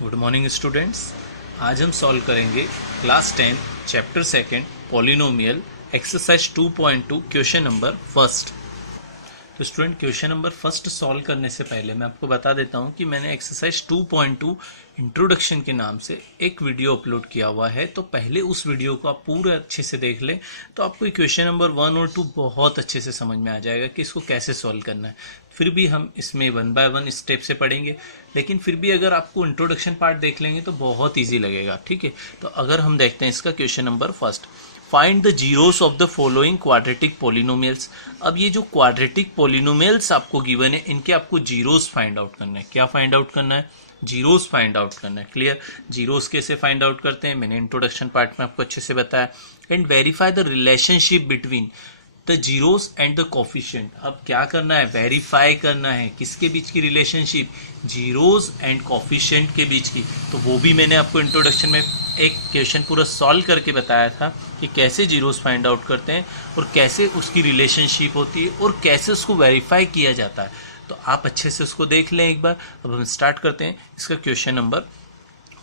Good morning students. आज हम solve करेंगे class 10 chapter second polynomial exercise 2.2 question number first. तो student question number first solve करने से पहले मैं आपको बता देता हूं कि मैंने एक्सरसाइज 2.2 इंट्रोडक्शन के नाम से एक वीडियो अपलोड किया हुआ है। तो पहले उस वीडियो को आप पूरे अच्छे से देख लें तो आपको क्वेश्चन नंबर 1 और 2 बहुत अच्छे से समझ में आ जाएगा कि इसको कैसे सॉल्व करना है। फिर भी हम इसमें 1 बाय 1 स्टेप से पढ़ेंगे, लेकिन फिर भी अगर आपको इंट्रोडक्शन पार्ट देख लेंगे तो बहुत ईजी लगेगा। ठीक है, तो अगर हम देखते हैं इसका question number first, find the zeros of the following quadratic polynomials. अब ये जो क्वाड्रेटिक पॉलिनोमियल्स आपको गिवन है, इनके आपको जीरोस फाइंड आउट करना है। क्या फाइंड आउट करना है? जीरोस फाइंड आउट करना है। क्लियर? जीरोस कैसे फाइंड आउट करते हैं मैंने इंट्रोडक्शन पार्ट में आपको अच्छे से बताया। And verify the relationship between the zeros and the coefficient. अब क्या करना है? वेरीफाई करना है किसके बीच की रिलेशनशिप? जीरोस एंड कोफिशिएंट के बीच की। तो वो भी मैंने आपको इंट्रोडक्शन में एक क्वेश्चन पूरा सॉल्व करके बताया था कि कैसे जीरोस फाइंड आउट करते हैं और कैसे उसकी रिलेशनशिप होती है और कैसे उसको वेरीफाई किया जाता है। तो आप अच्छे से उसको देख लें एक बार। अब हम स्टार्ट करते हैं इसका question number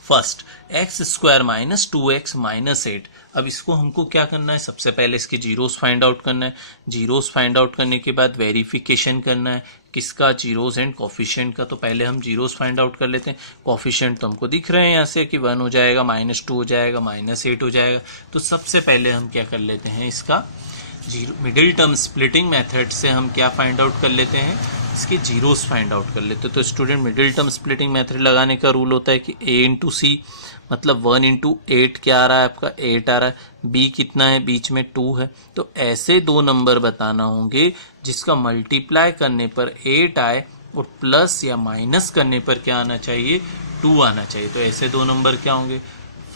first, x square minus 2x minus 8। अब इसको हमको क्या करना है? सबसे पहले इसके जीरोस फाइंड आउट करना है। जीरोस फाइंड आउट करने के बाद वेरिफिकेशन करना है किसका? जीरोस एंड कोफिशिएंट का। तो पहले हम जीरोस फाइंड आउट कर लेते हैं। कोफिशिएंट तो हमको दिख रहे हैं यहाँ से कि 1 हो जाएगा, -2 हो जाएगा, -8 हो जाएगा। तो सबसे पहले हम क्या कर लेते हैं? इसका मिडिल टर्म स्प्लिटिंग मेथड से हम क्या फाइंड आउट कर लेते हैं? इसके जीरोस फाइंड आउट कर लेते हैं। तो student, middle term splitting method लगाने का रूल होता है कि a इंटू सी, मतलब 1 इंटू 8 क्या आ रहा है आपका? 8 आ रहा है। b कितना है? बीच में 2 है। तो ऐसे दो नंबर बताना होंगे जिसका मल्टीप्लाई करने पर 8 आए और प्लस या माइनस करने पर क्या आना चाहिए? 2 आना चाहिए। तो ऐसे दो नंबर क्या होंगे?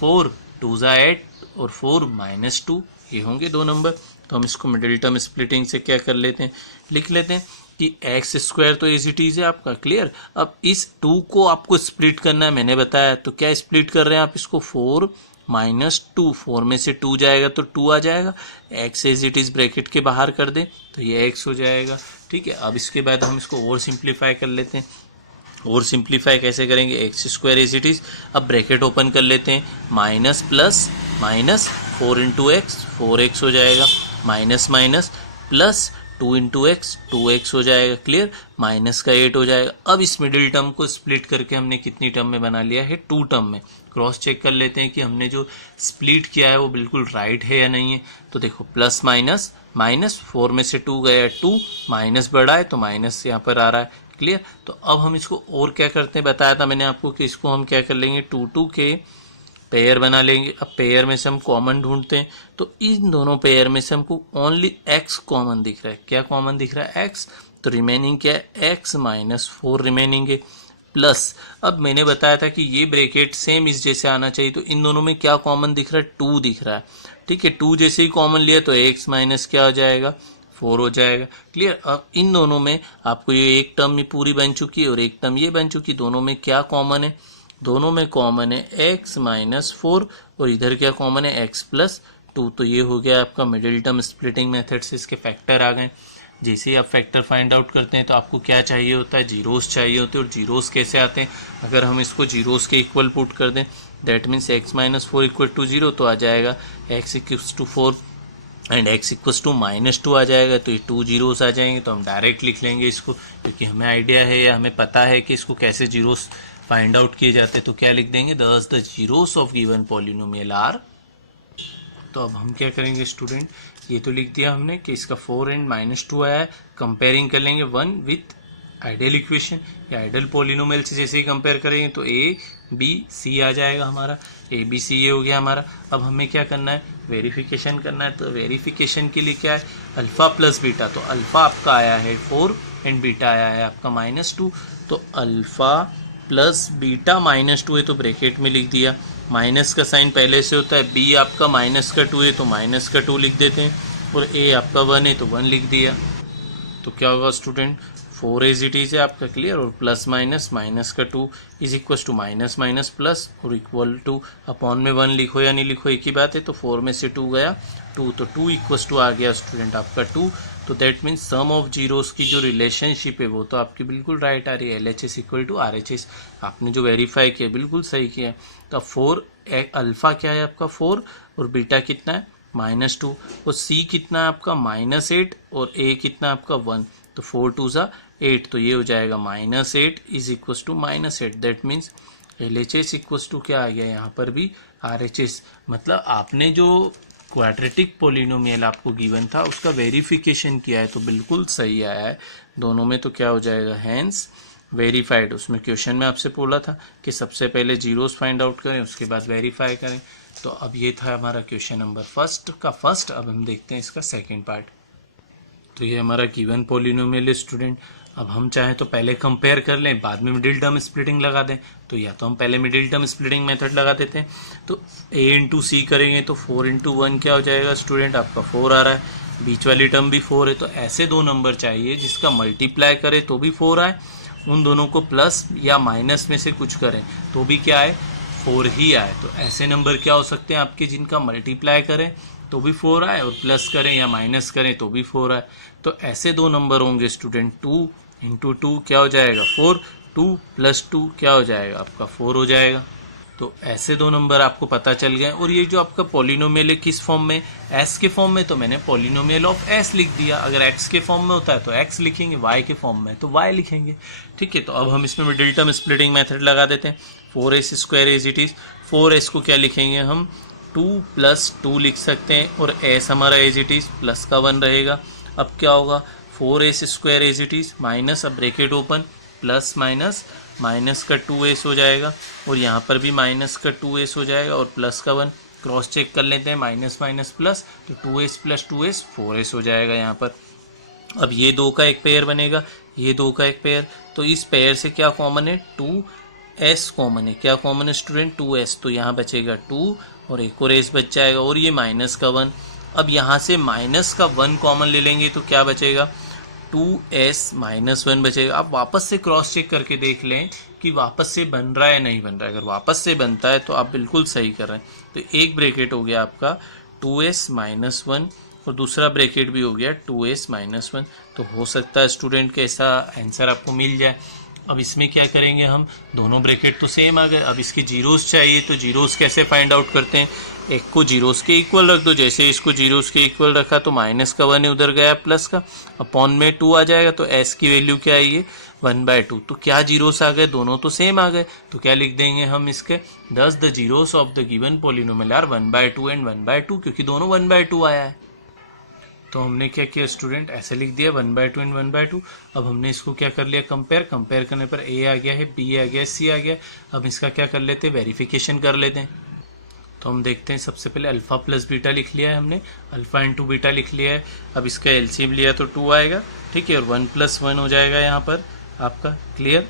4 2 8 और 4 -2, ये होंगे दो नंबर। तो हम इसको मिडिल टर्म स्प्लिटिंग से क्या कर लेते हैं? लिख लेते हैं कि एक्स स्क्वायर तो एज इट इज है आपका। क्लियर? अब इस 2 को आपको स्प्लिट करना है, मैंने बताया। तो क्या स्प्लिट कर रहे हैं आप इसको? 4 -2, 4 में से 2 जाएगा तो 2 आ जाएगा। X as it is bracket के बाहर कर दें तो ये एक्स हो जाएगा। ठीक है, अब इसके बाद हम इसको और सिंप्लीफाई कर लेते हैं। और सिंप्लीफाई कैसे करेंगे? X square as it is, अब ब्रैकेट ओपन कर लेते हैं, minus plus minus 4 into X, 4x हो जाएगा, minus minus plus 2 into X, 2x हो जाएगा। क्लियर? माइनस का 8 हो जाएगा। अब इस मिडिल टर्म को स्प्लिट करके हमने कितनी टर्म में बना लिया है? 2 टर्म में। क्रॉस चेक कर लेते हैं कि हमने जो स्प्लिट किया है वो बिल्कुल राइट है या नहीं है। तो देखो, प्लस माइनस माइनस, 4 में से 2 गया 2, माइनस बढ़ा है तो माइनस यहाँ पर आ रहा है। क्लियर? तो अब हम इसको और क्या करते हैं? बताया था मैंने आपको कि इसको हम क्या कर लेंगे? 2 के पेयर बना लेंगे। अब पेयर में से हम कॉमन ढूंढते हैं। तो इन दोनों पेयर में से हमको ओनली x कॉमन दिख रहा है। क्या कॉमन दिख रहा है? x। तो रिमेनिंग क्या है? x -4 रिमेनिंग है। प्लस, अब मैंने बताया था कि ये ब्रैकेट सेम इस जैसे आना चाहिए। तो इन दोनों में क्या कॉमन दिख रहा है? 2 दिख रहा है। ठीक है, 2 जैसे ही कॉमन लिया तो x माइनस क्या हो जाएगा? 4 हो जाएगा। क्लियर? अब इन दोनों में आपको ये एक टर्म में पूरी बन चुकी है और एक टर्म ये बन चुकी। दोनों में क्या कॉमन है? दोनों में कॉमन है x -4 और इधर क्या कॉमन है? x +2। तो ये हो गया आपका मिडिल टर्म स्प्लिटिंग मेथड से इसके फैक्टर आ गए। जैसे ही आप फैक्टर फाइंड आउट करते हैं तो आपको क्या चाहिए होता है? जीरोस चाहिए होते हैं। और जीरोस कैसे आते हैं? अगर हम इसको जीरोस के इक्वल पुट कर दें, दैट मीन्स x -4 = 0, तो आ जाएगा x = 4 एंड x = -2 आ जाएगा। तो ये 2 जीरोस आ जाएंगे। तो हम डायरेक्ट लिख लेंगे इसको, क्योंकि हमें आइडिया है या हमें पता है कि इसको कैसे जीरोस फाइंड आउट किए जाते हैं। तो क्या लिख देंगे? Thus the zeros of given polynomial are. तो अब हम क्या करेंगे स्टूडेंट? ये तो लिख दिया हमने कि इसका 4 एंड -2 आया है। कंपेयरिंग कर लेंगे 1 विथ आइडियल इक्वेशन या आइडियल पॉलिनोमियल से। जैसे ही कंपेयर करेंगे तो a b c आ जाएगा हमारा। a b c ये हो गया हमारा। अब हमें क्या करना है? वेरिफिकेशन करना है। तो वेरिफिकेशन के लिए क्या है? Alpha plus beta. तो अल्फा आपका आया है 4 एंड बीटा आया है आपका -2। तो अल्फा प्लस बीटा -2 है तो ब्रैकेट में लिख दिया। माइनस का साइन पहले से होता है। b आपका -2 है तो -2 लिख देते हैं। और a आपका 1 है तो 1 लिख दिया। तो क्या होगा स्टूडेंट? 4 एज इट इज है आपका। क्लियर? और plus minus -2 is equal to minus minus plus और इक्वल टू अपॉन में 1 लिखो या नहीं लिखो एक ही बात है। तो 4 में से 2 गया 2, तो 2 = आ गया स्टूडेंट आपका 2। तो that means sum of zeros की जो रिलेशनशिप है वो तो आपकी बिल्कुल राइट आ रही है, LHS इक्वल टू RHS। आपने जो वेरीफाई किया बिल्कुल सही किया। तो 4 अल्फा क्या है आपका 4 और बीटा कितना है -2 और C कितना है आपका -8 और A कितना है आपका 1। तो 4 2 ज़ा 8 तो ये हो जाएगा -8 is equal to -8। That means LHS equal to क्या आ गया यहाँ पर भी RHS। मतलब आपने जो क्वाड्रेटिक पोलिनोमियल आपको गिवन था उसका वेरिफिकेशन किया है तो बिल्कुल सही आया है दोनों में। तो क्या हो जाएगा हैंस वेरीफाइड। उसमें क्वेश्चन में आपसे बोला था कि सबसे पहले जीरोस फाइंड आउट करें उसके बाद वेरीफाई करें। तो अब ये था हमारा क्वेश्चन नंबर फर्स्ट का फर्स्ट। अब हम देखते हैं इसका सेकंड पार्ट। तो ये हमारा गिवन पोलिनोमियल स्टूडेंट। अब हम चाहें तो पहले कंपेयर कर लें बाद में मिडिल टर्म स्प्लिटिंग लगा दें। तो या तो हम पहले मिडिल टर्म स्प्लिटिंग मेथड लगा देते हैं। तो A इंटू सी करेंगे तो 4 इंटू 1 क्या हो जाएगा स्टूडेंट आपका 4 आ रहा है, बीच वाली टर्म भी 4 है। तो ऐसे दो नंबर चाहिए जिसका मल्टीप्लाई करे तो भी 4 आए, उन दोनों को प्लस या माइनस में से कुछ करें तो भी क्या आए 4 ही आए। तो ऐसे नंबर क्या हो सकते हैं आपके जिनका मल्टीप्लाई करें तो भी 4 आए और प्लस करें या माइनस करें तो भी 4 आए। तो ऐसे दो नंबर होंगे स्टूडेंट 2 इंटू 2 क्या हो जाएगा 4, 2 प्लस 2 क्या हो जाएगा आपका 4 हो जाएगा। तो ऐसे दो नंबर आपको पता चल गए। और ये जो आपका पॉलिनोमियल है किस फॉर्म में, एस के फॉर्म में, तो मैंने पॉलिनोमियल ऑफ एस लिख दिया। अगर एक्स के फॉर्म में होता है तो एक्स लिखेंगे, वाई के फॉर्म में तो वाई लिखेंगे। ठीक है, तो अब हम इसमें मिडिल टर्म स्प्लिटिंग मेथड लगा देते हैं। 4s square as it is, 4s को क्या लिखेंगे हम 2 प्लस 2 लिख सकते हैं और s हमारा एज इट इज प्लस का 1 रहेगा। अब क्या होगा 4s square as it is minus, अब bracket open, plus minus minus का 2s हो जाएगा और यहाँ पर भी माइनस का 2s हो जाएगा और प्लस का 1। क्रॉस चेक कर लेते हैं, माइनस माइनस प्लस, तो 2s प्लस 2s 4s हो जाएगा यहाँ पर। अब ये दो का एक पेयर बनेगा, ये दो का एक पेयर, तो इस पेयर से क्या कॉमन है 2s कॉमन है। क्या कॉमन है स्टूडेंट 2s, तो यहाँ बचेगा 2 और एक और s बच जाएगा और ये माइनस का 1। अब यहाँ से माइनस का 1 कॉमन ले लेंगे तो क्या बचेगा 2s माइनस 1 बचेगा। आप वापस से क्रॉस चेक करके देख लें कि वापस से बन रहा है या नहीं बन रहा है। अगर वापस से बनता है तो आप बिल्कुल सही कर रहे हैं। तो एक ब्रैकेट हो गया आपका 2s माइनस 1 और दूसरा ब्रैकेट भी हो गया 2s माइनस 1। तो हो सकता है स्टूडेंट के ऐसा आंसर आपको मिल जाए। अब इसमें क्या करेंगे हम, दोनों ब्रैकेट तो सेम आ गए। अब इसके जीरोस चाहिए तो जीरोस कैसे फाइंड आउट करते हैं, एक को जीरोस के इक्वल रख दो। जैसे इसको जीरोस के इक्वल रखा तो माइनस का 1 उधर गया प्लस का, अपॉन में 2 आ जाएगा तो s की वैल्यू क्या है ये 1/2। तो क्या जीरोस आ गए, दोनों तो सेम आ गए। तो क्या लिख देंगे हम इसके, thus the zeros of the given polynomial are 1/2 and 1/2, क्योंकि दोनों 1/2 आया है। तो हमने क्या किया स्टूडेंट, ऐसे लिख दिया 1/2 एंड 1/2। अब हमने इसको क्या कर लिया कंपेयर करने पर a आ गया है, b आ गया है, c आ गया। अब इसका क्या कर लेते हैं, वेरिफिकेशन कर लेते हैं। तो हम देखते हैं, सबसे पहले अल्फा प्लस बीटा लिख लिया है हमने, अल्फा इंटू बीटा लिख लिया है। अब इसका एलसीएम लिया तो 2 आएगा, ठीक है, और 1 + 1 हो जाएगा यहाँ पर आपका, क्लियर।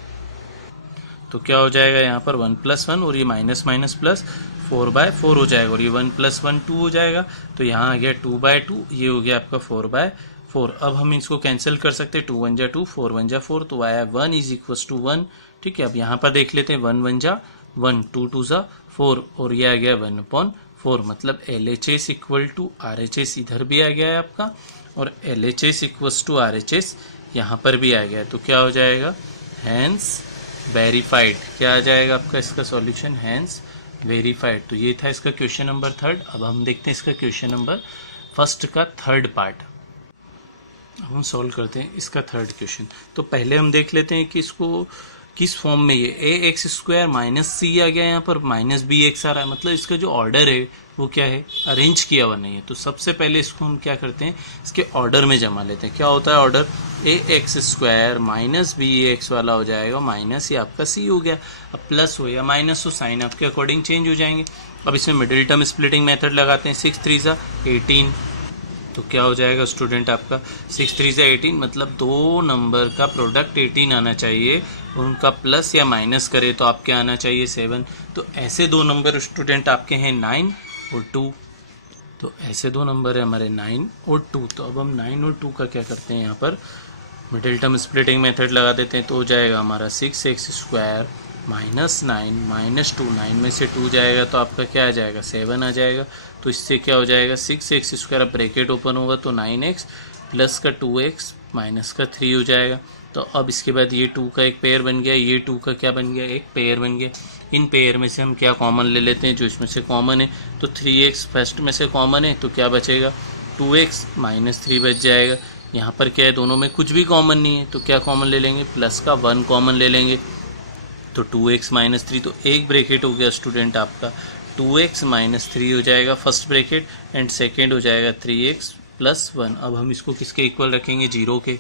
तो क्या हो जाएगा यहाँ पर 1 + 1 और ये माइनस माइनस प्लस 4/4 हो जाएगा और ये 1 + 1 2 हो जाएगा। तो यहाँ आ गया 2/2, ये हो गया आपका 4/4। अब हम इसको कैंसिल कर सकते हैं, 2 × 1 = 2, 4 × 1 = 4, तो आया 1 = 1। ठीक है, अब यहाँ पर देख लेते हैं 1 × 1 = 1, 2 × 2 = 4 और ये आ गया 1/4। मतलब LHS = RHS इधर भी आ गया है आपका और LHS = RHS यहाँ पर भी आ गया है। तो क्या हो जाएगा, हैंस वेरीफाइड। क्या आ जाएगा आपका इसका सॉल्यूशन, हैंस वेरीफाइड। तो ये था इसका क्वेश्चन नंबर 3। अब हम देखते हैं इसका क्वेश्चन नंबर 1 का 3rd पार्ट। अब हम सॉल्व करते हैं इसका 3rd क्वेश्चन। तो पहले हम देख लेते हैं कि इसको किस फॉर्म में, ये ax² - c आ गया, यहाँ पर -bx आ रहा है। मतलब इसका जो ऑर्डर है वो क्या है, अरेंज किया हुआ नहीं है। तो सबसे पहले इसको हम क्या करते हैं, इसके ऑर्डर में जमा लेते हैं। क्या होता है ऑर्डर, ax² - bx वाला हो जाएगा माइनस, ये आपका c हो गया। अब प्लस हो या माइनस हो साइन आपके अकॉर्डिंग चेंज हो जाएंगे। अब इसमें मिडिल टर्म स्प्लिटिंग मेथड लगाते हैं, 6 × 3 = 18। तो क्या हो जाएगा स्टूडेंट आपका 6 × 3 = 18, मतलब दो नंबर का प्रोडक्ट 18 आना चाहिए, उनका प्लस या माइनस करे तो आपके आना चाहिए 7। तो ऐसे दो नंबर स्टूडेंट आपके हैं 9 और 2। तो ऐसे दो नंबर है हमारे 9 और 2। तो अब हम 9 और 2 का क्या करते हैं, यहाँ पर मिडिल टर्म स्प्लिटिंग मेथड लगा देते हैं। तो हो जाएगा हमारा 6x² - 9 - 2, 9 में से 2 जाएगा तो आपका क्या आ जाएगा 7 आ जाएगा। तो इससे क्या हो जाएगा 6x², अब ब्रैकेट ओपन होगा तो 9x प्लस का 2x माइनस का 3 हो जाएगा। तो अब इसके बाद ये 2 का एक पेयर बन गया, ये 2 का क्या बन गया, एक पेयर बन गया। इन पेयर में से हम क्या कॉमन ले लेते हैं, जो इसमें से कॉमन है, तो 3x फर्स्ट में से कॉमन है, तो क्या बचेगा, 2x माइनस 3 बच जाएगा। यहाँ पर क्या है, दोनों में कुछ भी कॉमन नहीं है, तो क्या कॉमन ले लेंगे, प्लस का 1 कॉमन ले लेंगे, तो 2x माइनस 3, तो एक ब्रैकेट हो गया स्टूडेंट आपका 2x माइनस 3 हो जाएगा फर्स्ट ब्रैकेट, एंड सेकेंड हो जाएगा 3x प्लस 1। अब हम इसको किसके इक्वल रखेंगे, 0 के।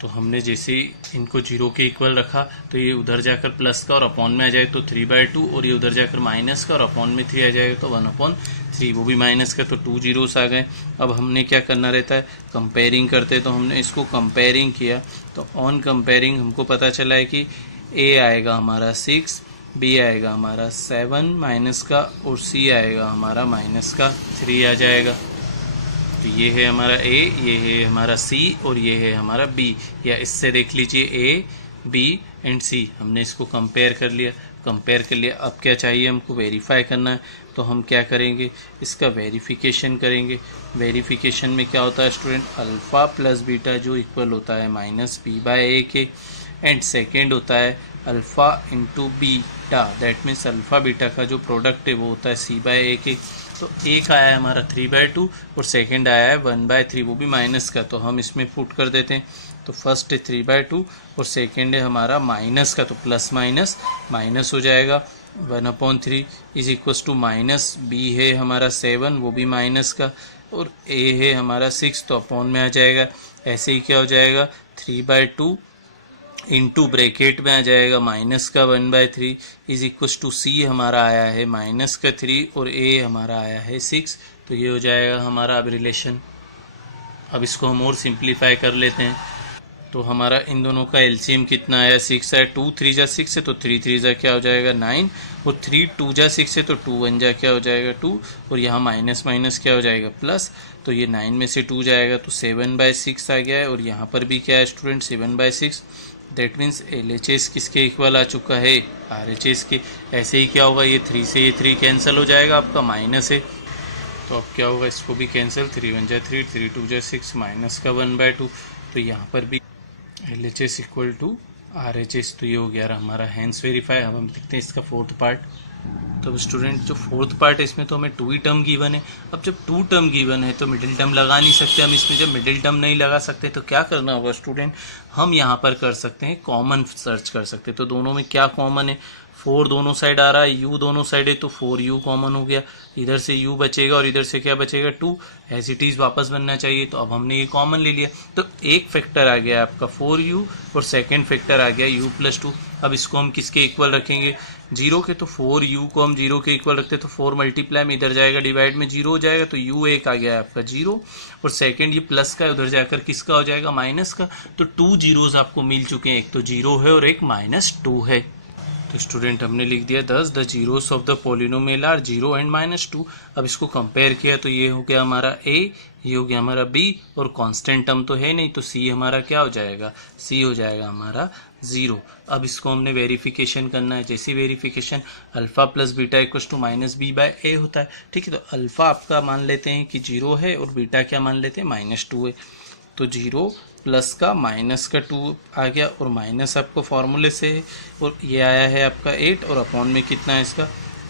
तो हमने जैसे ही इनको 0 के इक्वल रखा तो ये उधर जाकर प्लस का और अपॉन में आ जाएगा, तो 3/2, और ये उधर जाकर माइनस का और अपॉन में 3 आ जाएगा, तो 1/3, वो भी माइनस का, तो 2 zeros आ गए। अब हमने क्या करना रहता है, कंपेयरिंग करते, तो हमने इसको कंपेयरिंग किया, तो ऑन कंपेयरिंग हमको पता चला है कि a आएगा हमारा 6, b आएगा हमारा 7 माइनस का, और c आएगा हमारा माइनस का 3 आ जाएगा। तो ये है हमारा a, ये है हमारा c, और ये है हमारा b, या इससे देख लीजिए a, b एंड c। हमने इसको कंपेयर कर लिया, अब क्या चाहिए हमको, वेरीफाई करना है। तो हम क्या करेंगे, इसका वेरिफिकेशन करेंगे। वेरिफिकेशन में क्या होता है स्टूडेंट, अल्फ़ा प्लस बीटा जो इक्वल होता है माइनस b/a के, एंड सेकेंड होता है alpha into beta, that means alpha beta का जो प्रोडक्ट है वो होता है c/a के। तो एक आया है हमारा 3/2 और सेकंड आया है 1/3, वो भी माइनस का, तो हम इसमें पुट कर देते हैं। तो फर्स्ट है 3/2 और सेकंड है हमारा माइनस का, तो प्लस माइनस माइनस हो जाएगा, 1/3 is equals to minus, B है हमारा 7, वो भी माइनस का, और ए है हमारा 6, तो अपॉन में आ जाएगा। ऐसे ही क्या हो जाएगा, 3/2 इंटू ब्रैकेट में आ जाएगा माइनस का 1/3 इज इक्वल टू सी हमारा आया है माइनस का 3 और ए हमारा आया है 6। तो ये हो जाएगा हमारा अब रिलेशन। अब इसको हम और सिंप्लीफाई कर लेते हैं। तो हमारा इन दोनों का एलसीएम कितना आया, 6 है, 2 3 जा 6 है, तो 3 3 जा क्या हो जाएगा 9, और 3 2 जा 6 है, तो 2 1 जा क्या हो जाएगा 2, और यहाँ माइनस माइनस क्या हो जाएगा प्लस, तो ये 9 में से 2 जाएगा, तो 7/6 आ गया है। और यहाँ पर भी क्या है स्टूडेंट, 7/6, दैट मीन्स LHS किसके इक्वल आ चुका है, RHS के। ऐसे ही क्या होगा, ये 3 से ये 3 कैंसिल हो जाएगा, आपका माइनस है, तो अब क्या होगा, इसको भी कैंसिल, 3 1 जा 3, 3 2 जा 6, माइनस का 1/2, तो यहाँ पर भी LHS इक्वल टू RHS। तो ये हो गया हमारा हैंस वेरीफाई। अब हम देखते हैं इसका फोर्थ पार्ट। तो स्टूडेंट जो फोर्थ पार्ट है इसमें तो हमें 2 ही टर्म गिवन है। अब जब 2 टर्म गिवन है तो मिडिल टर्म लगा नहीं सकते हम इसमें। जब मिडिल टर्म नहीं लगा सकते तो क्या करना होगा स्टूडेंट, हम यहाँ पर कर सकते हैं कॉमन सर्च कर सकते हैं। तो दोनों में क्या कॉमन है, 4 दोनों साइड आ रहा है, u दोनों साइड है, तो 4u कॉमन हो गया, इधर से u बचेगा और इधर से क्या बचेगा 2, एज इट इज वापस बनना चाहिए। तो अब हमने ये कॉमन ले लिया, तो एक फैक्टर आ गया आपका 4u और सेकंड फैक्टर आ गया u + 2। अब इसको हम किसके इक्वल रखेंगे, 0 के, तो 4u को हम 0 के इक्वल रखते हैं, तो 4 मल्टीप्लाई में इधर जाएगा डिवाइड में 0 हो जाएगा, तो u एक आ गया है आपका 0, और सेकंड ये प्लस का है, उधर जाकर किसका हो जाएगा माइनस का। तो 2 जीरोज आपको मिल चुके हैं, एक तो 0 है और एक -2 है। तो स्टूडेंट हमने लिख दिया 10 the zeros of the polynomial are 0 and -2। अब इसको कंपेयर किया तो ये हो गया हमारा a, ये हो गया हमारा b, और कांस्टेंट टर्म तो है नहीं, तो c हमारा क्या हो जाएगा, c हो जाएगा हमारा 0। अब इसको हमने वेरिफिकेशन करना है। जैसी verification alpha plus beta equal to -b/a होता है, ठीक है। तो अल्फा आपका मान लेते हैं कि 0 है और बीटा क्या मान लेते हैं -2 है। तो 0 प्लस का माइनस का 2 आ गया, और माइनस आपको फॉर्मूले से है, और ये आया है आपका 8, और अपॉन में कितना है इसका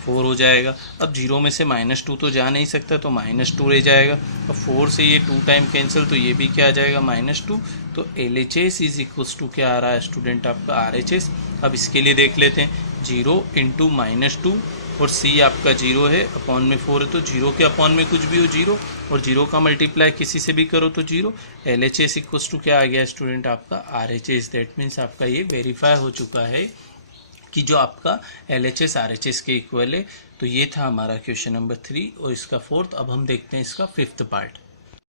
4 हो जाएगा। अब 0 में से -2 तो जा नहीं सकता, तो -2 रह जाएगा। अब 4 से ये 2 टाइम कैंसिल, तो ये भी क्या आ जाएगा -2। तो LHS इज इक्वल्स टू क्या आ रहा है स्टूडेंट आपका RHS। अब इसके लिए देख लेते हैं, 0 इंटू -2, और c आपका 0 है, अपॉन में 4 है, तो 0 के अपॉन में कुछ भी हो 0, और 0 का मल्टीप्लाई किसी से भी करो तो 0। LHS इक्वल्स टू क्या आ गया स्टूडेंट आपका RHS। दैट मीन्स आपका ये वेरीफाई हो चुका है कि जो आपका LHS RHS के इक्वल है। तो ये था हमारा क्वेश्चन नंबर 3 और इसका फोर्थ। अब हम देखते हैं इसका फिफ्थ पार्ट।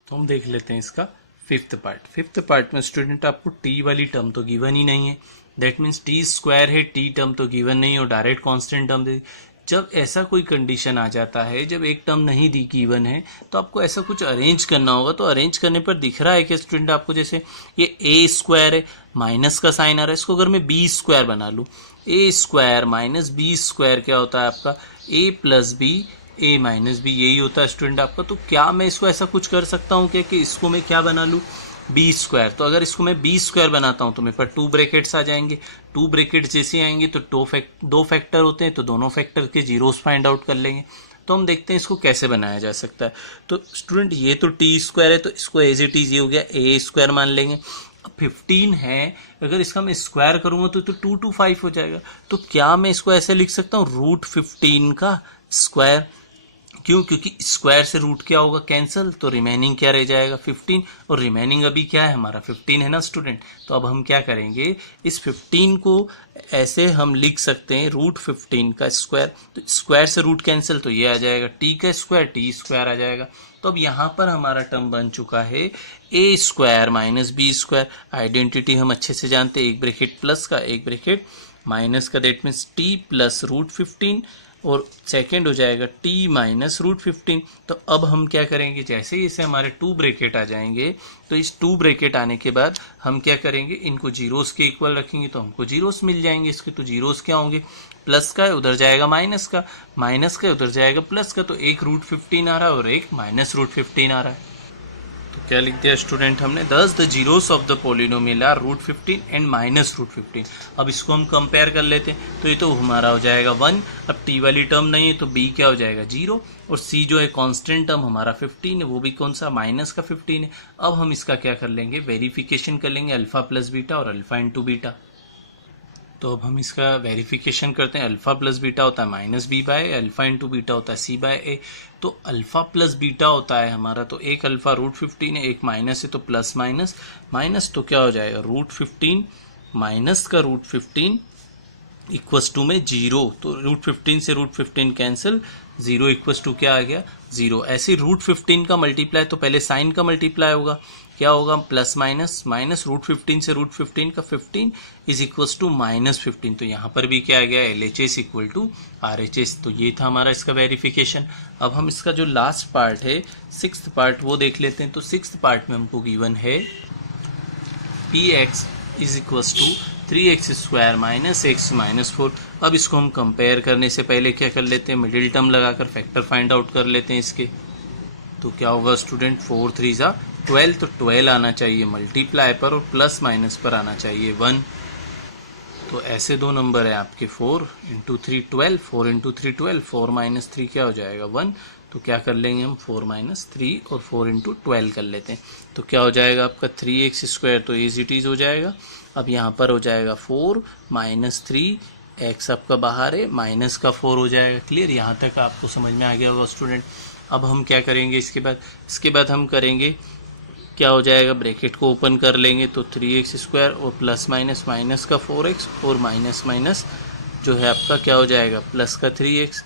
तो हम देख लेते हैं इसका फिफ्थ पार्ट। फिफ्थ पार्ट में स्टूडेंट आपको t वाली टर्म तो गिवन ही नहीं है, दैट मीन्स t² है, t टर्म तो गिवन नहीं और डायरेक्ट कांस्टेंट टर्म दे। जब ऐसा कोई कंडीशन आ जाता है, जब एक टर्म नहीं दी गिवन है, तो आपको ऐसा कुछ अरेंज करना होगा। तो अरेंज करने पर दिख रहा है कि स्टूडेंट आपको, जैसे ये a² है, माइनस का साइन आ रहा है, इसको अगर मैं b² बना लूँ, a² - b² क्या होता है आपका a + b A minus B, यही होता है स्टूडेंट आपका। तो क्या मैं इसको ऐसा कुछ कर सकता हूँ क्या कि इसको मैं क्या बना लूँ, बी स्क्वायर। तो अगर इसको मैं बी स्क्वायर बनाता हूँ तो मेरे पास 2 ब्रैकेट्स आ जाएंगे। 2 ब्रैकेट्स जैसे आएंगे तो दो फैक्टर होते हैं, तो दोनों फैक्टर के जीरोस फाइंड आउट कर लेंगे। तो हम देखते हैं इसको कैसे बनाया जा सकता है। तो स्टूडेंट ये तो टी स्क्वायर है, तो इसको एज इट इज ये हो गया ए स्क्वायर मान लेंगे। अब 15 है, अगर इसका मैं स्क्वायर करूंगा तो 2 to 5 हो जाएगा। तो क्या मैं इसको ऐसे लिख सकता हूँ, रूट 15 का स्क्वायर। क्यों, क्योंकि स्क्वायर से रूट क्या होगा, कैंसिल, तो रिमेनिंग क्या रह जाएगा 15, और रिमेनिंग अभी क्या है हमारा 15 है ना स्टूडेंट। तो अब हम क्या करेंगे, इस 15 को ऐसे हम लिख सकते हैं रूट 15 का स्क्वायर। तो स्क्वायर से रूट कैंसिल, तो ये आ जाएगा टी का स्क्वायर, टी स्क्वायर आ जाएगा। तो अब यहाँ पर हमारा टर्म बन चुका है A square minus B square. Identity हम अच्छे से जानते हैं, एक ब्रैकेट प्लस का एक ब्रैकेट माइनस का, that means T plus root 15, और सेकेंड हो जाएगा टी माइनस रूट 15। तो अब हम क्या करेंगे, जैसे ही इसे हमारे 2 ब्रैकेट आ जाएंगे, तो इस 2 ब्रैकेट आने के बाद हम क्या करेंगे, इनको जीरोस के इक्वल रखेंगे तो हमको जीरोस मिल जाएंगे इसके। तो जीरोस क्या होंगे, प्लस का है उधर जाएगा माइनस का, माइनस का उधर जाएगा प्लस का, तो एक रूट 15 आ रहा है और एक माइनस रूट 15 आ रहा है। तो क्या लिख दिया स्टूडेंट हमने, thus the zeros of the polynomial are root 15 and minus root 15। अब इसको हम कंपेयर कर लेते हैं, तो ये तो हमारा हो जाएगा 1। अब टी वाली टर्म नहीं है तो बी क्या हो जाएगा 0, और सी जो है कांस्टेंट टर्म हमारा 15 है, वो भी कौन सा माइनस का 15 है। अब हम इसका क्या कर लेंगे, वेरिफिकेशन कर लेंगे, अल्फा प्लस बीटा और अल्फा इंटू बीटा। तो अब हम इसका वेरिफिकेशन करते हैं। अल्फा प्लस बीटा होता है माइनस बी बाय ए, अल्फा इंटू बीटा होता है सी बाय ए। तो अल्फा प्लस बीटा होता है हमारा, तो एक अल्फा रूट 15 है, एक माइनस है, तो प्लस माइनस माइनस, तो क्या हो जाएगा रूट 15 माइनस का रूट 15 इक्वस टू में 0। तो रूट 15 से रूट 15 कैंसिल, 0 इक्वस टू क्या आ गया 0। ऐसे रूट 15 का मल्टीप्लाई, तो पहले साइन का मल्टीप्लाई होगा, क्या होगा प्लस माइनस माइनस, रूट 15 से रूट 15 का 15 इज इक्वल्स टू माइनस 15। तो यहाँ पर भी क्या आ गया, LHS इक्वल टू RHS। तो ये था हमारा इसका वेरिफिकेशन। अब हम इसका जो लास्ट पार्ट है, 6th पार्ट, वो देख लेते हैं। तो 6th पार्ट में हमको गिवन है px is equals to 3x square minus X minus 4। अब इसको हम कंपेयर करने से पहले क्या कर लेते हैं, मिडिल टर्म लगाकर फैक्टर फाइंड आउट कर लेते हैं इसके। तो क्या होगा स्टूडेंट, 4 3 जा 12, तो 12 आना चाहिए मल्टीप्लाई पर, और प्लस माइनस पर आना चाहिए 1। तो ऐसे दो नंबर है आपके, 4 इंटू 3 12, 4 इंटू 3 12, 4 माइनस 3 क्या हो जाएगा 1। तो क्या कर लेंगे हम, 4 माइनस 3 और 4 इंटू 12 कर लेते हैं। तो क्या हो जाएगा आपका 3x स्क्वायर, तो एज इट इज हो जाएगा। अब यहाँ पर हो जाएगा 4 माइनस 3, x आपका बाहर है, माइनस का 4 हो जाएगा। क्लियर, यहाँ तक आपको समझ में आ गया होगा स्टूडेंट। अब हम क्या करेंगे इसके बाद हम करेंगे, क्या हो जाएगा, ब्रैकेट को ओपन कर लेंगे, तो 3x स्क्वायर और प्लस माइनस माइनस का 4x और माइनस माइनस जो है आपका क्या हो जाएगा प्लस का 3x,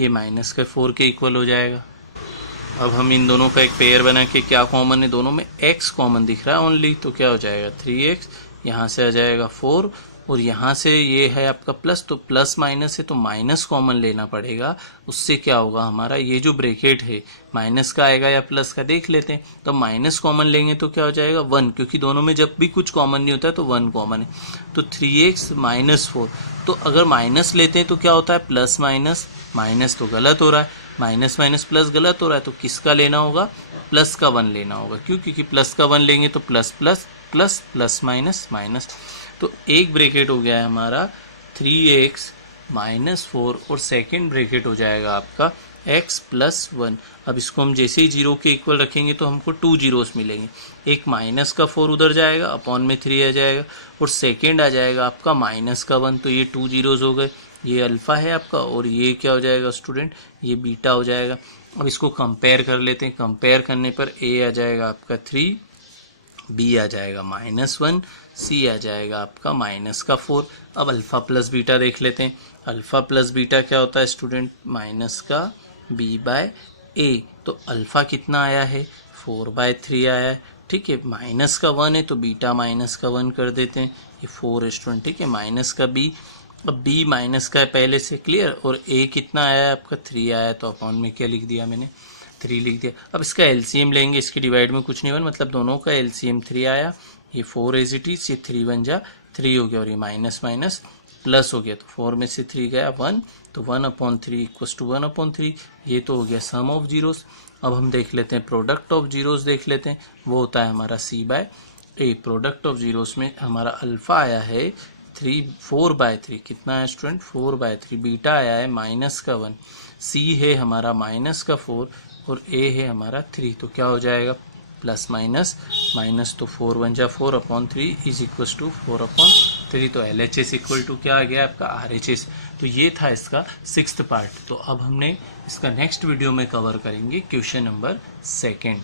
ये माइनस का 4 के इक्वल हो जाएगा। अब हम इन दोनों का एक पेयर बना के, क्या कॉमन है, दोनों में x कॉमन दिख रहा है ओनली, तो क्या हो जाएगा 3x, यहाँ से आ जाएगा 4, और यहाँ से ये है आपका प्लस, तो प्लस माइनस है तो माइनस कॉमन लेना पड़ेगा। उससे क्या होगा हमारा, ये जो ब्रैकेट है माइनस का आएगा या प्लस का देख लेते हैं। तो माइनस कॉमन लेंगे तो क्या हो जाएगा 1, क्योंकि दोनों में जब भी कुछ कॉमन नहीं होता है तो 1 कॉमन है। तो 3x माइनस 4, तो अगर माइनस लेते हैं तो क्या होता है प्लस माइनस, माइनस तो गलत हो रहा है, माइनस माइनस प्लस गलत हो रहा है, तो किसका लेना होगा, प्लस का 1 लेना होगा। क्यों, क्योंकि प्लस का 1 लेंगे तो plus plus plus plus minus minus. तो एक ब्रैकेट हो गया है हमारा 3x माइनस 4, और सेकेंड ब्रैकेट हो जाएगा आपका x प्लस 1। अब इसको हम जैसे ही 0 के इक्वल रखेंगे तो हमको 2 जीरोस मिलेंगे, एक माइनस का 4 उधर जाएगा, अपॉन में 3 आ जाएगा, और सेकेंड आ जाएगा आपका माइनस का 1, तो ये 2 जीरोस हो गए। ये अल्फा है आपका, और ये क्या हो जाएगा स्टूडेंट, ये बीटा हो जाएगा। अब इसको कंपेयर कर लेते हैं, कंपेयर करने पर a आ जाएगा आपका 3, b आ जाएगा -1, c आ जाएगा आपका माइनस का 4। अब अल्फा प्लस बीटा देख लेते हैं। अल्फा प्लस बीटा क्या होता है स्टूडेंट, माइनस का b बाय a। तो अल्फा कितना आया है 4/3 आया है, ठीक है। माइनस का 1 है तो बीटा माइनस का 1 कर देते हैं, ये 4 है स्टूडेंट, ठीक है। माइनस का b, अब b माइनस का है पहले से, क्लियर, और a कितना आया है आपका 3 आया है, तो अपॉन में क्या लिख दिया मैंने 3 लिख दिया। अब इसका एलसीएम लेंगे, इसके डिवाइड में कुछ नहीं होगा, मतलब दोनों का एलसीएम 3 आया, ये 4 एज इट इज, ये 3 बन जा 3 हो गया, और ये माइनस माइनस प्लस हो गया, तो 4 में से 3 गया 1, तो 1/3 इक्वल्स टू 1/3। ये तो हो गया सम ऑफ जीरोस। अब हम देख लेते हैं प्रोडक्ट ऑफ जीरोस, देख लेते हैं, वो होता है हमारा C/A। प्रोडक्ट ऑफ जीरोस में हमारा अल्फा आया है 4/3, कितना है स्टूडेंट 4/3, बीटा आया है -1, C है हमारा -4 और A है हमारा 3, तो क्या हो जाएगा प्लस माइनस माइनस, तो 4 1 जा 4/3 इज इक्वल टू 4/3। तो LHS इक्वल टू क्या आ गया आपका RHS। तो ये था इसका 6th पार्ट। तो अब हमने इसका नेक्स्ट वीडियो में कवर करेंगे क्वेश्चन नंबर 2।